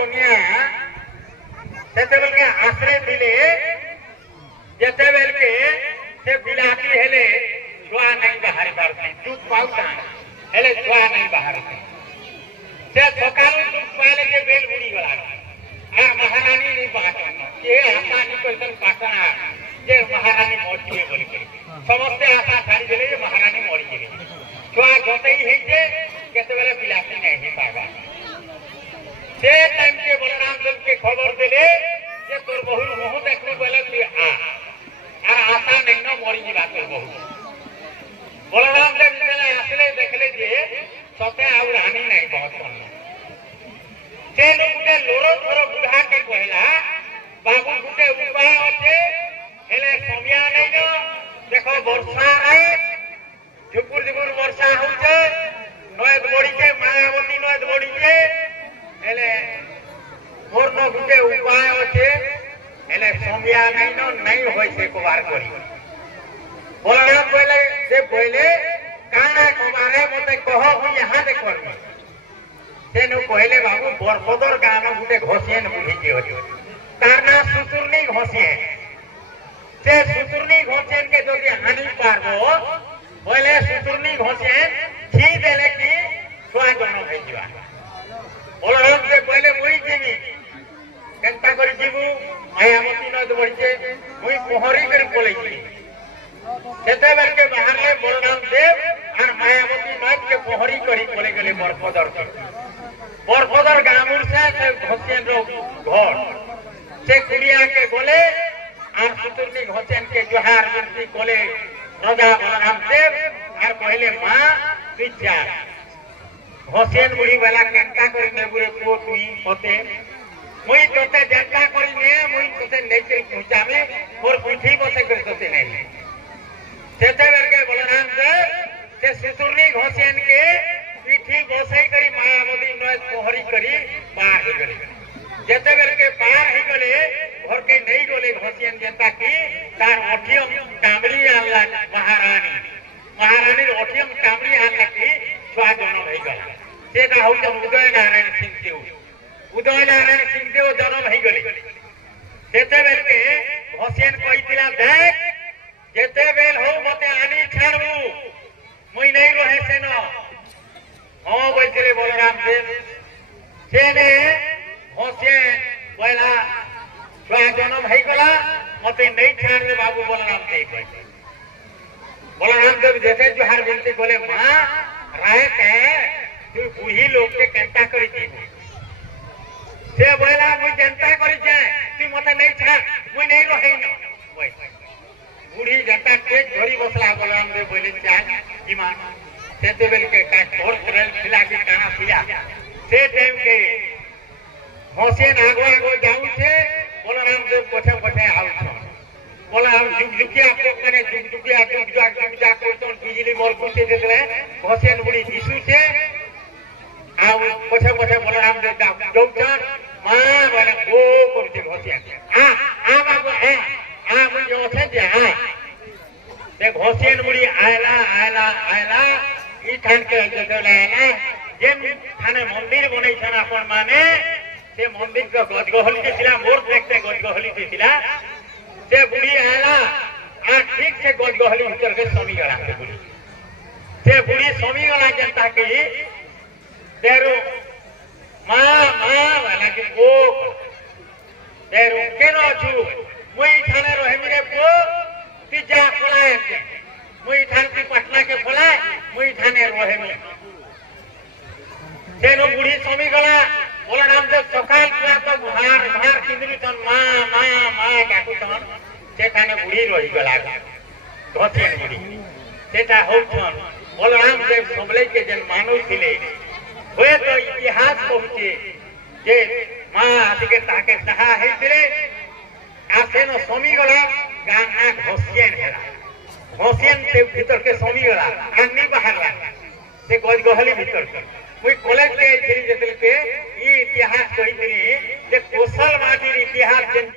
सोनिया सेते बेल के आश्रय दिले जेते बेल के से बिलाती हेले छुआ नहीं बाहर पारते दुख पाउता हेले छुआ नहीं बाहर से सकालू दुख पाले के बेल बुड़ी गला आ महारानी नहीं पाटन ये आसानी कोइसन पाटना जे महारानी मोटिए बोली के समस्त आशा छाड़ी देले जे महारानी मरी गेली छुआ जतई है जे केते बेले बिलाती नहीं पागा से टाइम के बलराम देव के खबर देले जे तोर बहु मुंह देखलु बोले तू आ आशा नहीं न मरी जीवा तोर बहु बलराम देव जेले आसले देखले जे सते आ रानी नहीं बहुत कम से लोग लोरो थोरो बुढ़ा के कहला बाबू गुटे उपाय अच्छे हेले समिया नहीं न देखो वर्षा आए झुकुर झुकुर वर्षा होचे नयद बड़ी के मायावती नयद बड़ी के हेले मोर न गुटे उपाय अच्छे हेले समिया नहीं न नहीं होय से कुवार करी बोलना पहले से पहले काना कुमारे मते कहो हूं यहां दे करनी तेनु कहले बाबू बरपदर गान गुटे घोसियन बुढ़ी के होय तार ना सुतुरनी घोसियन से सुतुरनी घोसियन के जदि हानि पारबो पहले सुतुरनी घोसियन छी देले की छुआ जन्म होई जीवा बोलराम से पहले मुई जीवी केनता करी जीवू मायावती नद बढिचे मुई पोहरी कर बोलै छी सेते बेल के बाहरले बलराम देव और मायावती नद के पोहरी करी बोले गेले बरपदर के बरपदर गामुर से घोसियन रो घर से कुलिया के बोले और सुतुरनी घोसियन के जोहार विनती बोले राजा बलराम देव और पहले मां पिछा घोसियन बुढ़ी वाला केनका करी ने बुरे को तुई होते मुई तोते जनता करी ने मुई तोते नेचे पहुंचा में और पिठी बसे कर तोते नहीं सेते बेर के बलराम देव से सुतुरनी घोसियन के पीठी बसई करी मायावती नय पोहरी करी पार हो गले जेते बेर के पार हो गले घर के नहीं गले घोसियन जनता की तार ओठियम कामड़ी आनला महारानी ओठियम कामड़ी आनला की छुआ जन्म हो गला सेटा हो जब उदय नारायण सिंह देव जन्म हो गले जेते बेर के घोसियन कहितिला देख जेते बेल हो मते आनी छाड़बू मुई नहीं रहे से न हाँ बोलते बलराम देव से ने होसे बोला छुआ जन्म हो गला मते नहीं छाड़ दे बाबू बलराम देव बलराम देव जैसे जोहार बोलते बोले मां राय के तू बूढ़ी लोग के केंटा करी जीव से बोला मुई जनता करी जाए तू मते नहीं छाड़ मुई नहीं रहे न बूढ़ी जनता तेज धरी बसला बलराम देव बोले चाल जीमा सेते बेल के का तोर करल खिला के काना पिया से टाइम के होसेन आगो जाऊ छे बलराम देव पछे पछे आउ छ बलराम जुगजुकिया को कने जुगजुकिया को तो बिजली मोर को से देले होसेन बुढ़ी दिसु छे आउ पछे पछे बलराम देव जाऊ छ मां बने गो करते होसेन आ बाबू आ मुझे ओथे जे हां से होसेन बुढ़ी आयला ई ठान के जदले ना जेन थाने मंदिर बनै छन अपन माने से मंदिर के गजगहली के थिला मोर देखते गजगहली के थिला से बुढ़ी आला आ ठीक से गजगहली भीतर के समी गला के बुढ़ी से बुढ़ी समी गला जनता की देरो मां वाला के को देरो केनो छु मुई थाने रहे रे को तिजा कोलाए मुई ठान की पटना के बोला मुई ठाने रहे में तेनो बुढ़ी समी गला बलराम देव सकाल पुआ तो भार किंदरी तन मां काकू तन से ठाने बुढ़ी रही गला घोसियन बुढ़ी सेटा होछन बलराम देव सबले के जन मानुष थिले होए तो इतिहास पहुंचे जे मां आदि के ताके सहा है थिले आसेनो समी गला गाना घोसियन हेला घोसियन से भीतर के समी गला अन्नी बाहर से गजगहली भीतर के मुई कॉलेज के जेते के ई इतिहास कहि जे कोसल माटी इतिहास